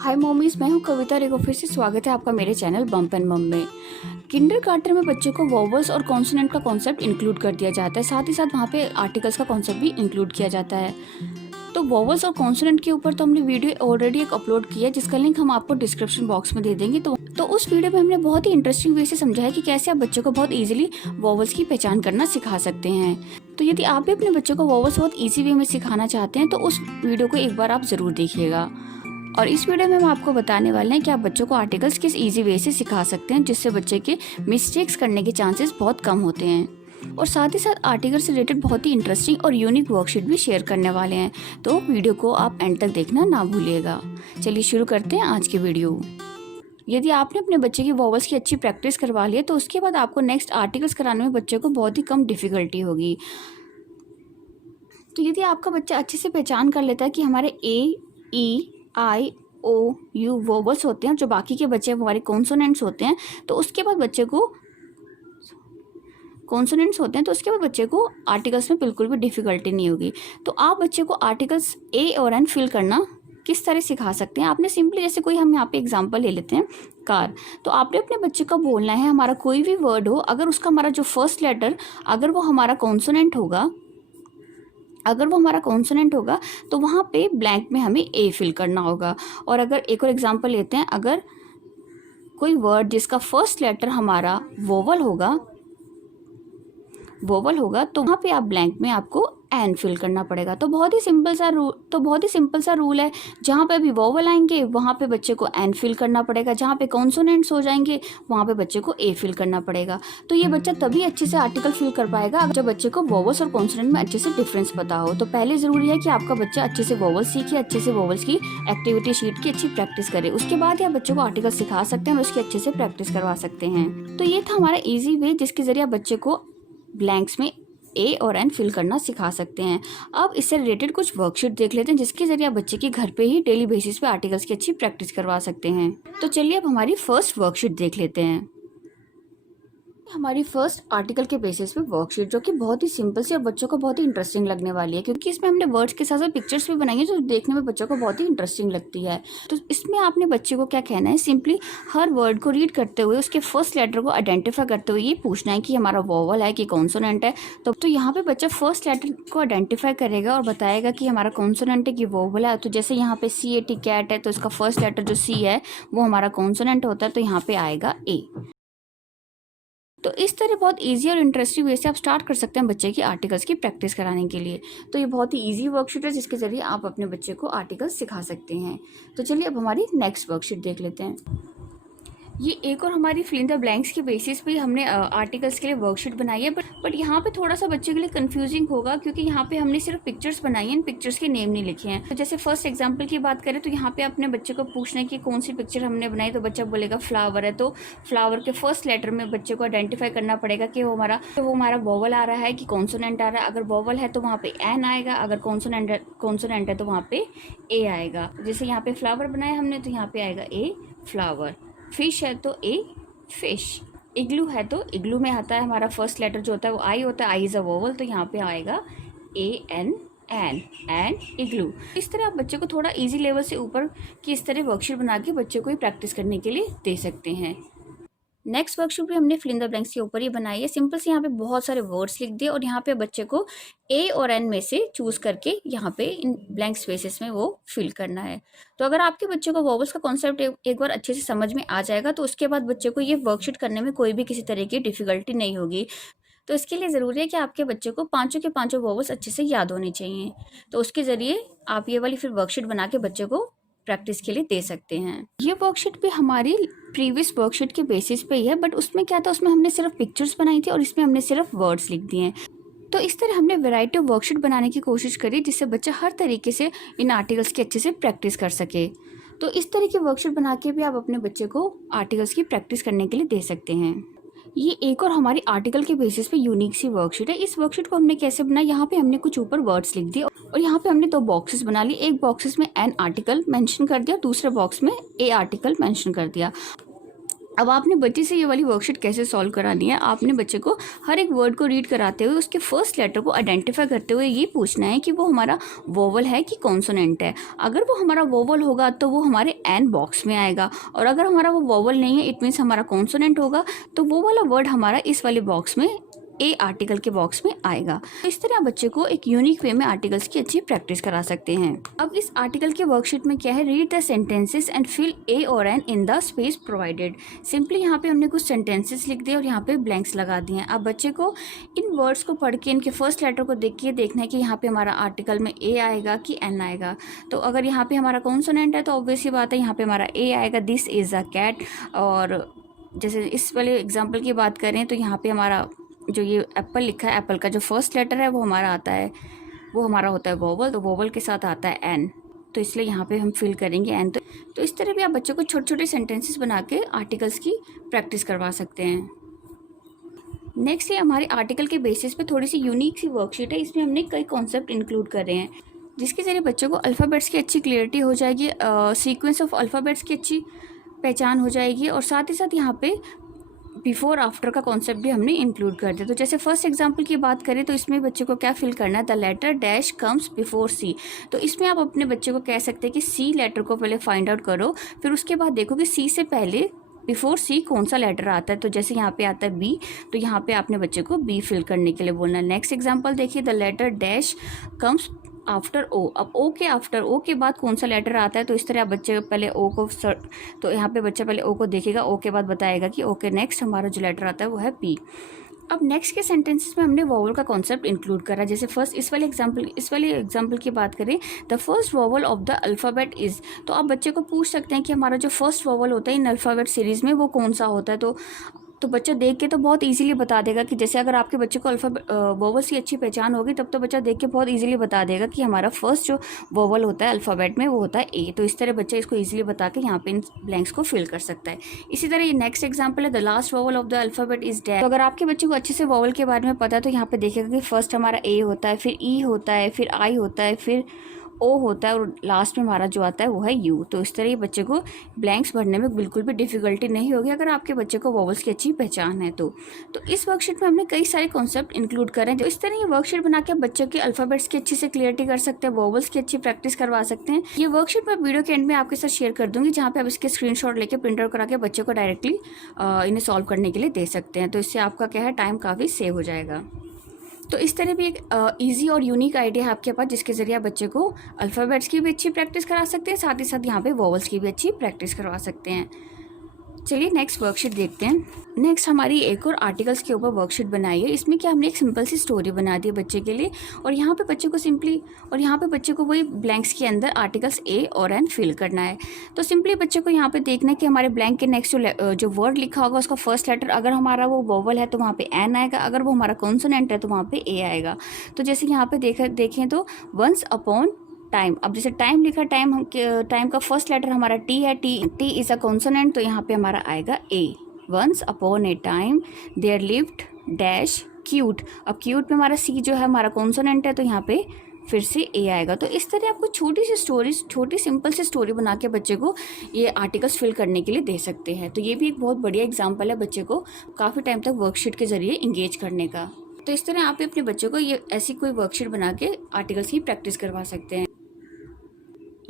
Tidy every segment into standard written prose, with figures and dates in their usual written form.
हाय mommies, मैं हूँ कविता। एक बार फिर से स्वागत है आपका मेरे चैनल बम्प एंड मम में। किंडरगार्टन में बच्चों को वोवल्स और कॉन्सोनेंट का कॉन्सेप्ट इंक्लूड कर दिया जाता है, साथ ही साथ वहाँ पे आर्टिकल्स का कॉन्सेप्ट भी इंक्लूड किया जाता है। तो वोवल्स और कॉन्सोनेंट के ऊपर तो हमने वीडियो ऑलरेडी एक अपलोड किया है, जिसका लिंक हम आपको डिस्क्रिप्शन बॉक्स में दे देंगे। तो उस वीडियो में हमने बहुत ही इंटरेस्टिंग वे से समझा है कि कैसे आप बच्चों को बहुत ईजिली वोवल्स की पहचान करना सिखा सकते हैं। तो यदि आप भी अपने बच्चों को वोवल्स बहुत ईजी वे में सिखाना चाहते हैं तो उस वीडियो को एक बार आप ज़रूर देखिएगा। और इस वीडियो में हम आपको बताने वाले हैं कि आप बच्चों को आर्टिकल्स किस इजी वे से सिखा सकते हैं, जिससे बच्चे के मिस्टेक्स करने के चांसेस बहुत कम होते हैं। और साथ ही साथ आर्टिकल से रिलेटेड बहुत ही इंटरेस्टिंग और यूनिक वर्कशीट भी शेयर करने वाले हैं, तो वीडियो को आप एंड तक देखना ना भूलिएगा। चलिए शुरू करते हैं आज की वीडियो। यदि आपने अपने बच्चे की वॉवल्स की अच्छी प्रैक्टिस करवा ली है तो उसके बाद आपको नेक्स्ट आर्टिकल्स कराने में बच्चे को बहुत ही कम डिफिकल्टी होगी। तो यदि आपका बच्चा अच्छे से पहचान कर लेता है कि हमारे ए, ई, आई, ओ, यू वोवल्स होते हैं, जो बाकी के बच्चे हमारे कॉन्सोनेंट्स होते हैं, तो उसके बाद बच्चे को आर्टिकल्स में बिल्कुल भी डिफ़िकल्टी नहीं होगी। तो आप बच्चे को आर्टिकल्स ए और एन फिल करना किस तरह सिखा सकते हैं। आपने सिंपली, जैसे कोई हम यहाँ पे एग्जांपल ले लेते हैं कार, तो आपने अपने बच्चे को बोलना है हमारा कोई भी वर्ड हो, अगर उसका हमारा जो फर्स्ट लेटर अगर वो हमारा कॉन्सोनेंट होगा तो वहाँ पे ब्लैंक में हमें ए फिल करना होगा। और अगर एक और एग्जांपल लेते हैं, अगर कोई वर्ड जिसका फर्स्ट लेटर हमारा वोवल होगा तो वहाँ पे आप ब्लैंक में आपको एन फिल करना पड़ेगा। तो बहुत ही सिंपल सा रूल है। जहाँ पे अभी वोवल आएंगे वहाँ पे बच्चे को एन फिल करना पड़ेगा, जहाँ पे कॉन्सोनेंट्स हो जाएंगे वहाँ पे बच्चे को ए फिल करना पड़ेगा। तो ये बच्चा तभी अच्छे से आर्टिकल फिल कर पाएगा जब बच्चे को वोवल्स और कॉन्सोनेंट में अच्छे से डिफरेंस पता हो। तो पहले ज़रूरी है कि आपका बच्चा अच्छे से वोवल्स सीखे, अच्छे से वोवल्स की एक्टिविटी शीट की अच्छी प्रैक्टिस करे। उसके बाद ही आप बच्चे को आर्टिकल सिखा सकते हैं और उसकी अच्छे से प्रैक्टिस करवा सकते हैं। तो ये था हमारा ईजी वे जिसके जरिए आप बच्चे को ब्लैंक्स में ए और एन फिल करना सिखा सकते हैं। अब इससे रिलेटेड कुछ वर्कशीट देख लेते हैं, जिसके जरिए आप बच्चे की घर पे ही डेली बेसिस पे आर्टिकल्स की अच्छी प्रैक्टिस करवा सकते हैं। तो चलिए अब हमारी फर्स्ट वर्कशीट देख लेते हैं। हमारी फर्स्ट आर्टिकल के बेसिस पे वर्कशीट, जो कि बहुत ही सिंपल सी और बच्चों को बहुत ही इंटरेस्टिंग लगने वाली है, क्योंकि इसमें हमने वर्ड्स के साथ साथ पिक्चर्स भी बनाई है जो देखने में बच्चों को बहुत ही इंटरेस्टिंग लगती है। तो इसमें आपने बच्चे को क्या कहना है, सिंपली हर वर्ड को रीड करते हुए उसके फर्स्ट लेटर को आइडेंटिफाई करते हुए ये पूछना है कि हमारा वोवल है कि कॉन्सोनेंट है। तो यहाँ पे बच्चा फर्स्ट लेटर को आइडेंटिफाई करेगा और बताएगा कि हमारा कॉन्सोनेंट है कि वोवल है। तो जैसे यहाँ पे CAT कैट है, तो इसका फर्स्ट लेटर जो C है वो हमारा कॉन्सोनेंट होता है, तो यहाँ पे आएगा ए। तो इस तरह बहुत इजी और इंटरेस्टिंग वे से आप स्टार्ट कर सकते हैं बच्चे की आर्टिकल्स की प्रैक्टिस कराने के लिए। तो ये बहुत ही इजी वर्कशीट है जिसके जरिए आप अपने बच्चे को आर्टिकल्स सिखा सकते हैं। तो चलिए अब हमारी नेक्स्ट वर्कशीट देख लेते हैं। ये एक और हमारी फिल इन द ब्लैंक्स के बेसिस पे हमने आर्टिकल्स के लिए वर्कशीट बनाई है, बट यहाँ पे थोड़ा सा बच्चे के लिए कंफ्यूजिंग होगा, क्योंकि यहाँ पे हमने सिर्फ पिक्चर्स बनाई हैं, पिक्चर्स के नेम नहीं लिखे हैं। तो जैसे फर्स्ट एग्जांपल की बात करें तो यहाँ पे अपने बच्चे को पूछना है कि कौन सी पिक्चर हमने बनाई, तो बच्चा बोलेगा फ्लावर है। तो फ्लावर के फर्स्ट लेटर में बच्चे को आइडेंटिफाई करना पड़ेगा कि वो हमारा वोवल आ रहा है कि कॉन्सोनेंट आ रहा है। अगर वोवल है तो वहाँ पे एन आएगा, अगर कॉन्सोनेंट है तो वहाँ पे ए आएगा। जैसे यहाँ पे फ्लावर बनाया हमने तो यहाँ पे आएगा ए फ्लावर। फिश है तो ए फिश। इग्लू है तो इग्लू में आता है हमारा फर्स्ट लेटर जो होता है वो आई होता है, आई इज अ वोवल, तो यहाँ पे आएगा एन एंड इग्लू। इस तरह आप बच्चे को थोड़ा इजी लेवल से ऊपर की इस तरह वर्कशीट बना के बच्चे को ही प्रैक्टिस करने के लिए दे सकते हैं। नेक्स्ट वर्कशीट भी हमने फिल इन द ब्लैंक्स के ऊपर ही बनाई है। सिंपल से यहाँ पे बहुत सारे वर्ड्स लिख दिए और यहाँ पे बच्चे को ए और एन में से चूज करके यहाँ पे इन ब्लैंक स्पेसेस में वो फिल करना है। तो अगर आपके बच्चे को वोवल्स का कॉन्सेप्ट एक बार अच्छे से समझ में आ जाएगा तो उसके बाद बच्चे को ये वर्कशीट करने में कोई भी किसी तरह की डिफिकल्टी नहीं होगी। तो इसके लिए ज़रूरी है कि आपके बच्चे को पाँचों के पाँचों वोवल्स अच्छे से याद होने चाहिए। तो उसके ज़रिए आप ये वाली फिर वर्कशीट बना के बच्चे को प्रैक्टिस के लिए दे सकते हैं। ये वर्कशीट भी हमारी प्रीवियस वर्कशीट के बेसिस पे ही है, बट उसमें क्या था, उसमें हमने सिर्फ पिक्चर्स बनाई थी और इसमें हमने सिर्फ वर्ड्स लिख दिए हैं। तो इस तरह हमने वैरायटी ऑफ वर्कशीट बनाने की कोशिश करी जिससे बच्चा हर तरीके से इन आर्टिकल्स की अच्छे से प्रैक्टिस कर सके। तो इस तरह की वर्कशीट बना के भी आप अपने बच्चे को आर्टिकल्स की प्रैक्टिस करने के लिए दे सकते हैं। ये एक और हमारी आर्टिकल के बेसिस पे यूनिक सी वर्कशीट है। इस वर्कशीट को हमने कैसे बनाया, यहाँ पे हमने कुछ ऊपर वर्ड्स लिख दिए और यहाँ पे हमने दो बॉक्सेस बना लिए। एक बॉक्सेस में एन आर्टिकल मेंशन कर दिया, दूसरे बॉक्स में ए आर्टिकल मेंशन कर दिया। अब आपने बच्चे से ये वाली वर्कशीट कैसे सॉल्व करानी है, आपने बच्चे को हर एक वर्ड को रीड कराते हुए उसके फर्स्ट लेटर को आइडेंटिफाई करते हुए ये पूछना है कि वो हमारा वोवल है कि कॉन्सोनेंट है। अगर वो हमारा वोवल होगा तो वो हमारे एन बॉक्स में आएगा, और अगर हमारा वो वोवल नहीं है इट मीन्स हमारा कॉन्सोनेंट होगा, तो वो वाला वर्ड हमारा इस वाले बॉक्स में ए आर्टिकल के बॉक्स में आएगा। तो इस तरह बच्चे को एक यूनिक वे में आर्टिकल्स की अच्छी प्रैक्टिस करा सकते हैं। अब इस आर्टिकल के वर्कशीट में क्या है, read the sentences and fill a और an in the space provided. Simply यहाँ पे हमने कुछ सेंटेंसेस लिख दिए और यहाँ पे ब्लैंक्स लगा दिए हैं। अब बच्चे को इन वर्ड्स को पढ़ के इनके फर्स्ट लेटर को देख के देखना है कि यहाँ पे हमारा आर्टिकल में ए आएगा कि एन आएगा। तो अगर यहाँ पे हमारा कॉन्सोनेंट है तो ऑब्वियसली बात है यहाँ पे हमारा ए आएगा, दिस इज़ अ कैट। और जैसे इस वाले एग्जाम्पल की बात करें तो यहाँ पे हमारा जो ये एप्पल लिखा है, एप्पल का जो फर्स्ट लेटर है वो हमारा आता है, वो हमारा होता है वोवल, तो वोवल के साथ आता है एन, तो इसलिए यहाँ पे हम फिल करेंगे एन। तो इस तरह भी आप बच्चों को छोटे छोटे सेंटेंसेस बना के आर्टिकल्स की प्रैक्टिस करवा सकते हैं। नेक्स्ट ये हमारे आर्टिकल के बेसिस पे थोड़ी सी यूनिक सी वर्कशीट है। इसमें हमने कई कॉन्सेप्ट इंक्लूड कर रहे हैं जिसके ज़रिए बच्चों को अल्फ़ाबेट्स की अच्छी क्लियरिटी हो जाएगी, सीक्वेंस ऑफ अल्फ़ाबेट्स की अच्छी पहचान हो जाएगी, और साथ ही साथ यहाँ पे बिफोर आफ्टर का कॉन्सेप्ट भी हमने इंक्लूड कर दिया। तो जैसे फर्स्ट एग्जांपल की बात करें तो इसमें बच्चे को क्या फिल करना है, the letter dash comes before C. तो इसमें आप अपने बच्चे को कह सकते हैं कि सी लेटर को पहले फाइंड आउट करो, फिर उसके बाद देखो कि सी से पहले बिफोर सी कौन सा लेटर आता है। तो जैसे यहाँ पे आता है बी, तो यहाँ पे आपने बच्चे को बी फिल करने के लिए बोलना है। नेक्स्ट एग्जाम्पल देखिए, the letter dash comes after O. अब ओ के आफ्टर, ओ के बाद कौन सा लेटर आता है, तो इस तरह बच्चे पहले ओ को तो यहाँ पे बच्चा पहले ओ को देखेगा, ओ के बाद बताएगा कि ओके नेक्स्ट हमारा जो लेटर आता है वो है पी। अब नेक्स्ट के सेंटेंसेस में हमने वोवल का कॉन्सेप्ट इंक्लूड करा। जैसे फर्स्ट इस वाले एग्जांपल की बात करें, the first vowel of the alphabet is. तो आप बच्चे को पूछ सकते हैं कि हमारा जो फर्स्ट वोवल होता है इन अल्फ़ाबेट सीरीज़ में वो कौन सा होता है। तो बच्चा देख के तो बहुत इजीली बता देगा कि जैसे अगर आपके बच्चे को वोवल्स की अच्छी पहचान होगी तब तो बच्चा देख के बहुत इजीली बता देगा कि हमारा फर्स्ट जो वोवल होता है अल्फ़ाबेट में वो होता है ए। तो इस तरह बच्चा इसको इजीली बता के यहाँ पे इन ब्लैंक्स को फिल कर सकता है। इसी तरह ये नेक्स्ट एग्जांपल है, the last vowel of the alphabet is dash. तो अगर आपके बच्चे को अच्छे से वोवल के बारे में पता है तो यहाँ पे देखेगा कि फर्स्ट हमारा ए होता है, फिर ई होता है, फिर आई होता है, फिर ओ होता है, और लास्ट में हमारा जो आता है वो है यू। तो इस तरह ये बच्चे को ब्लैंक्स भरने में बिल्कुल भी डिफ़िकल्टी नहीं होगी अगर आपके बच्चे को वोवल्स की अच्छी पहचान है। तो इस वर्कशीट में हमने कई सारे कॉन्सेप्ट इंक्लूड करे हैं। तो इस तरह ये वर्कशीट बना के बच्चों के अल्फ़ाबेट्स की अच्छी से क्लियरिटी कर सकते हैं, वोवल्स की अच्छी प्रैक्टिस करवा सकते हैं। ये वर्कशीट मैं वीडियो के एंड में आपके साथ शेयर कर दूँगी, जहाँ पर आप इसके स्क्रीनशॉट लेके प्रिंट आउट करा के बच्चे को डायरेक्टली इन्हें सॉल्व करने के लिए दे सकते हैं। तो इससे आपका क्या है, टाइम काफ़ी सेव हो जाएगा। तो इस तरह भी एक इजी और यूनिक आइडिया है आपके पास जिसके ज़रिए आप बच्चे को अल्फ़ाबेट्स की भी अच्छी प्रैक्टिस करा सकते हैं, साथ ही साथ यहाँ पे वोवल्स की भी अच्छी प्रैक्टिस करवा सकते हैं। चलिए नेक्स्ट वर्कशीट देखते हैं। नेक्स्ट हमारी एक और आर्टिकल्स के ऊपर वर्कशीट बनाई है। इसमें क्या हमने एक सिंपल सी स्टोरी बना दी है बच्चे के लिए, और यहाँ पे बच्चे को वही ब्लैंक्स के अंदर आर्टिकल्स ए और एन फिल करना है। तो सिंपली बच्चे को यहाँ पे देखना है कि हमारे ब्लैंक के नेक्स्ट जो वर्ड लिखा होगा उसका फर्स्ट लेटर अगर हमारा वो वोवल है तो वहाँ पे एन आएगा, अगर वो हमारा कॉन्सोनेंट है तो वहाँ पे ए आएगा। तो जैसे यहाँ पे देखें तो वंस अपॉन टाइम। अब जैसे टाइम लिखा, टाइम का फर्स्ट लेटर हमारा टी है, टी इज़ अ कॉन्सोनेंट, तो यहाँ पे हमारा आएगा a. Once upon a time there lived dash cute. अब क्यूट में हमारा सी जो है हमारा कॉन्सोनेंट है, तो यहाँ पे फिर से ए आएगा। तो इस तरह आपको छोटी सिंपल सी स्टोरी बना के बच्चे को ये आर्टिकल्स फिल करने के लिए दे सकते हैं। तो ये भी एक बहुत बढ़िया एग्जाम्पल है बच्चे को काफ़ी टाइम तक वर्कशीट के ज़रिए इंगेज करने का। तो इस तरह आप अपने बच्चों को ये ऐसी कोई वर्कशीट बना के आर्टिकल्स की प्रैक्टिस करवा सकते हैं।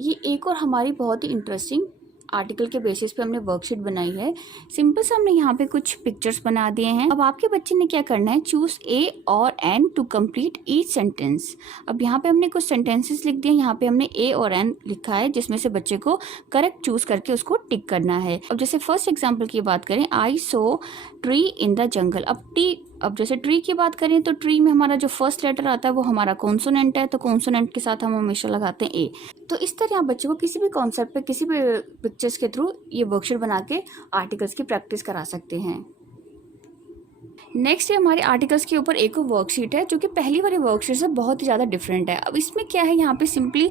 ये एक और हमारी बहुत ही इंटरेस्टिंग आर्टिकल के बेसिस पे हमने वर्कशीट बनाई है। सिंपल से हमने यहाँ पे कुछ पिक्चर्स बना दिए हैं। अब आपके बच्चे ने क्या करना है, चूज ए और an to complete each sentence. अब यहाँ पे हमने कुछ सेंटेंसेस लिख दिए, यहाँ पे हमने ए और एन लिखा है जिसमें से बच्चे को करेक्ट चूज करके उसको टिक करना है। अब जैसे फर्स्ट एग्जाम्पल की बात करें, आई सो ट्री इन द जंगल। अब जैसे ट्री की बात करें तो ट्री में हमारा जो फर्स्ट लेटर आता है वो हमारा कॉन्सोनेंट है, तो कॉन्सोनेंट के साथ हम हमेशा लगाते हैं ए। तो इस तरह आप बच्चों को किसी भी कॉन्सेप्ट पे किसी भी पिक्चर्स के थ्रू ये वर्कशीट बना के आर्टिकल्स की प्रैक्टिस करा सकते हैं। नेक्स्ट है हमारे आर्टिकल्स के ऊपर एक वर्कशीट है जो कि पहली वाली वर्कशीट से बहुत ही ज़्यादा डिफरेंट है। अब इसमें क्या है, यहाँ पे सिंपली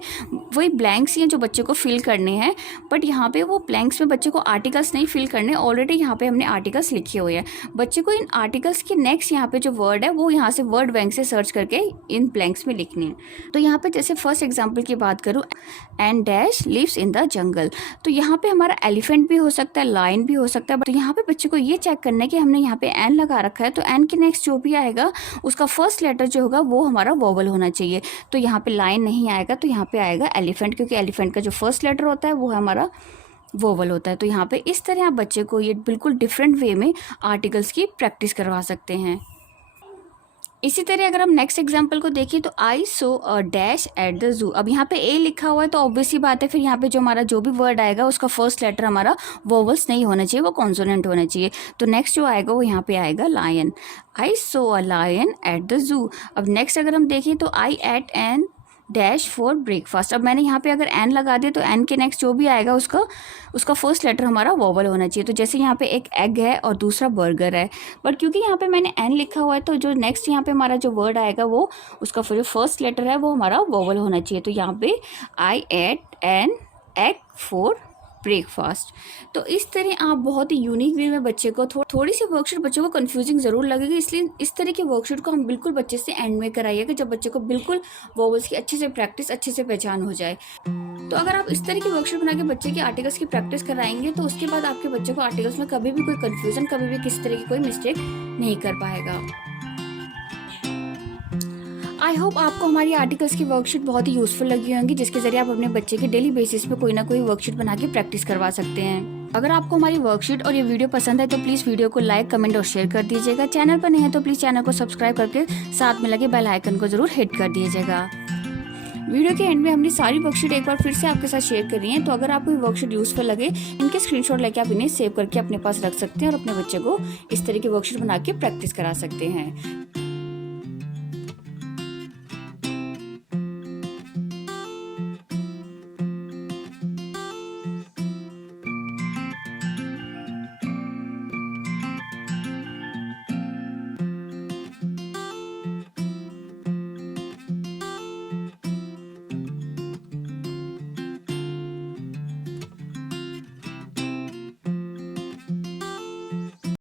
वही ब्लैंक्स ही हैं जो बच्चे को फिल करने हैं, बट यहाँ पे वो ब्लैंक्स में बच्चे को आर्टिकल्स नहीं फिल करने, ऑलरेडी यहाँ पे हमने आर्टिकल्स लिखे हुए हैं। बच्चे को इन आर्टिकल्स के नेक्स्ट यहाँ पे जो वर्ड है वो यहाँ से वर्ड बैंक से सर्च करके इन ब्लैंक्स में लिखने हैं। तो यहाँ पे जैसे फर्स्ट एग्जाम्पल की बात करूँ, and dash lives in the jungle, तो यहाँ पे हमारा एलिफेंट भी हो सकता है, लायन भी हो सकता है, बट यहाँ पे बच्चे को ये चेक करना है कि हमने यहाँ पे एन लगा रखा है, तो एन के नेक्स्ट जो भी आएगा उसका फर्स्ट लेटर जो होगा वो हमारा वोवल होना चाहिए। तो यहाँ पे लायन नहीं आएगा, तो यहाँ पे आएगा एलिफेंट, क्योंकि एलिफेंट का जो फर्स्ट लेटर होता है वो हमारा वोवल होता है। तो यहाँ पे इस तरह आप बच्चे को ये बिल्कुल डिफरेंट वे में आर्टिकल्स की प्रैक्टिस करवा सकते हैं। इसी तरह अगर हम नेक्स्ट एग्जाम्पल को देखें तो I saw a dash at the zoo, अब यहाँ पे ए लिखा हुआ है तो ऑब्वियस ही बात है फिर यहाँ पे जो हमारा जो भी वर्ड आएगा उसका फर्स्ट लेटर हमारा वोवल्स नहीं होना चाहिए, वो कॉन्सोनेंट होना चाहिए। तो नेक्स्ट जो आएगा वो यहाँ पे आएगा lion, I saw a lion at the zoo. अब नेक्स्ट अगर हम देखें तो I ate an dash for breakfast, अब मैंने यहाँ पे अगर एन लगा दिया तो एन के नेक्स्ट जो भी आएगा उसका फर्स्ट लेटर हमारा वोवल होना चाहिए। तो जैसे यहाँ पे एक एग है और दूसरा बर्गर है, बट क्योंकि यहाँ पे मैंने एन लिखा हुआ है तो जो नेक्स्ट यहाँ पे हमारा जो वर्ड आएगा वो उसका जो फर्स्ट लेटर है वो हमारा वोवल होना चाहिए। तो यहाँ पे I ate an egg for breakfast. तो इस तरह आप बहुत ही यूनिक वे में बच्चे को थोड़ी सी वर्कशीट बच्चे को कंफ्यूजिंग ज़रूर लगेगी, इसलिए इस तरह की वर्कशीट को हम बिल्कुल बच्चे से एंड में कराइएगा जब बच्चे को बिल्कुल वोवल्स की अच्छे से प्रैक्टिस, अच्छे से पहचान हो जाए। तो अगर आप इस तरह की वर्कशीट बना के बच्चे के आर्टिकल्स की प्रैक्टिस कराएंगे तो उसके बाद आपके बच्चे को आर्टिकल्स में कभी भी कोई कन्फ्यूजन, कभी भी किसी तरह की कोई मिस्टेक नहीं कर पाएगा। आई होप आपको हमारी आर्टिकल्स की वर्कशीट बहुत ही यूज़फुल लगी होंगी, जिसके जरिए आप अपने बच्चे के डेली बेसिस पे कोई ना कोई वर्कशीट बना के प्रैक्टिस करवा सकते हैं। अगर आपको हमारी वर्कशीट और ये वीडियो पसंद है तो प्लीज़ वीडियो को लाइक, कमेंट और शेयर कर दीजिएगा। चैनल पर नहीं है तो प्लीज़ चैनल को सब्सक्राइब करके साथ में लगे बेल आइकन को ज़रूर हिट कर दीजिएगा। वीडियो के एंड में हमने सारी वर्कशीट एक बार फिर से आपके साथ शेयर कर रही हैं, तो अगर आपको वर्कशीट यूज़फुल लगे इनके स्क्रीनशॉट लेके आप इन्हें सेव करके अपने पास रख सकते हैं और अपने बच्चे को इस तरह की वर्कशीट बना के प्रैक्टिस करा सकते हैं।